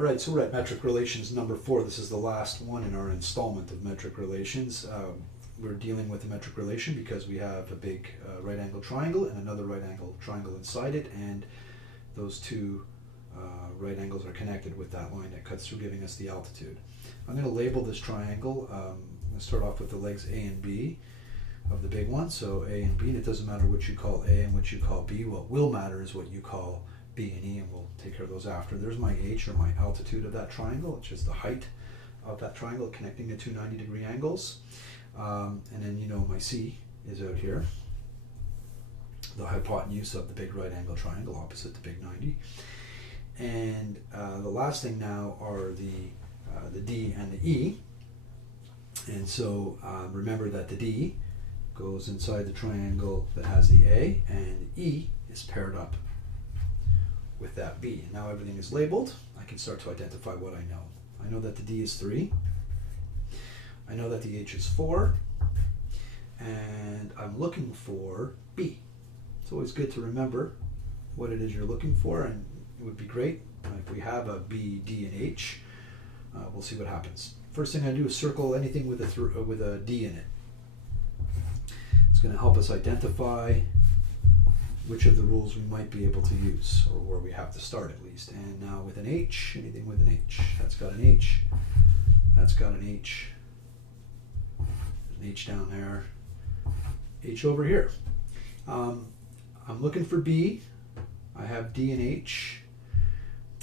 All right, so we're at metric relations number 4. This is the last one in our installment of metric relations. We're dealing with a metric relation because we have a big right angle triangle and another right angle triangle inside it, and those two right angles are connected with that line that cuts through, giving us the altitude. I'm going to label this triangle. I'm going to start off with the legs A and B of the big one. So A and B, and it doesn't matter what you call A and what you call B. What will matter is what you call B and E, and we'll take care of those after. There's my H, or my altitude of that triangle, which is the height of that triangle connecting the two 90-degree angles. And then you know my C is out here, the hypotenuse of the big right angle triangle opposite the big 90. And the last thing now are the D and the E. And so remember that the D goes inside the triangle that has the A, and the E is paired up with that B. And now everything is labeled. I can start to identify what I know. I know that the D is 3. I know that the H is 4. And I'm looking for B. It's always good to remember what it is you're looking for, and it would be great if we have a B, D, and H. We'll see what happens. First thing I do is circle anything with a D in it. It's going to help us identify which of the rules we might be able to use, or where we have to start at least. And now with an H, anything with an H. That's got an H. That's got an H. There's an H down there. H over here. I'm looking for B. I have D and H.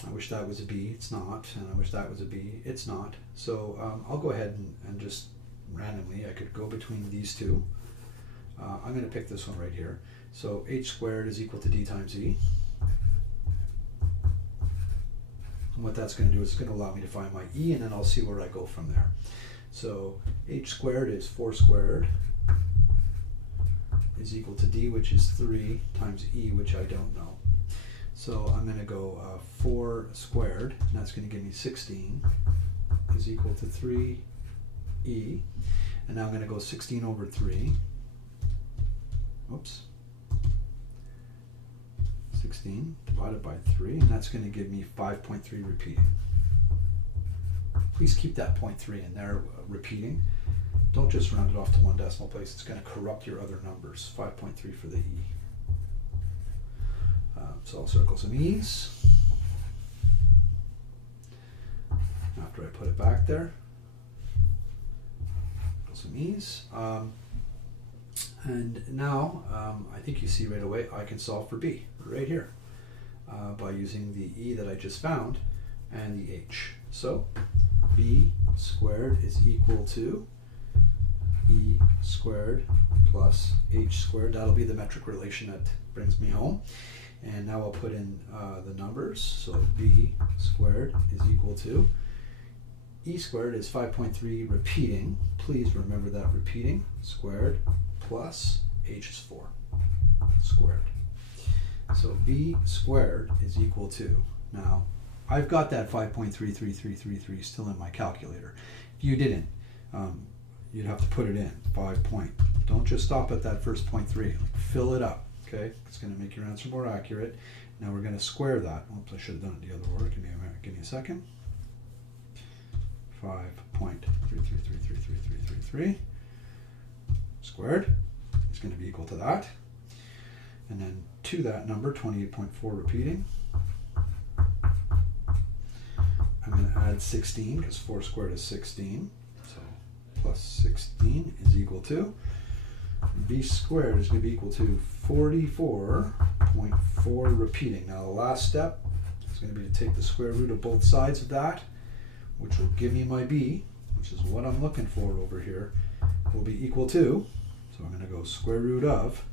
I wish that was a B. It's not. And I wish that was a B. It's not. So I'll go ahead and just randomly, I could go between these two. I'm going to pick this one right here. So H squared is equal to D times E. And what that's going to do is it's going to allow me to find my E, and then I'll see where I go from there. So H squared is 4 squared is equal to D, which is 3, times E, which I don't know. So I'm going to go 4 squared, and that's going to give me 16, is equal to 3E. And now I'm going to go 16 over 3. Oops. 16 divided by 3, and that's going to give me 5.3 repeating. Please keep that 0.3 in there repeating. Don't just round it off to one decimal place. It's going to corrupt your other numbers. 5.3 for the E. So I'll circle some E's after I put it back there. Some E's. And now I think you see right away I can solve for B right here by using the E that I just found and the H. So B squared is equal to E squared plus H squared. That'll be the metric relation that brings me home. And now I'll put in the numbers. So B squared is equal to E squared is 5.3 repeating. Please remember that repeating. Squared plus H is 4 squared. So B squared is equal to, now I've got that 5.33333 still in my calculator. If you didn't, you'd have to put it in, 5 point. Don't just stop at that first 0.3, fill it up, okay? It's going to make your answer more accurate. Now we're going to square that. Oops, I should have done it the other order. Give me a second. 5.3333333 squared is going to be equal to that. And then to that number, 28.4 repeating. I'm going to add 16 because 4 squared is 16. So plus 16 is equal to, B squared is going to be equal to 44.4 repeating. Now the last step is going to be to take the square root of both sides of that, which will give me my B, which is what I'm looking for over here, will be equal to, so I'm going to go square root of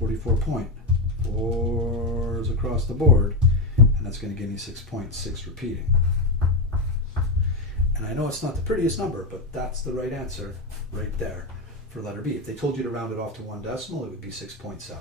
44.4 is across the board, and that's going to give me 6.6 repeating. And I know it's not the prettiest number, but that's the right answer right there for letter B. If they told you to round it off to one decimal, it would be 6.7.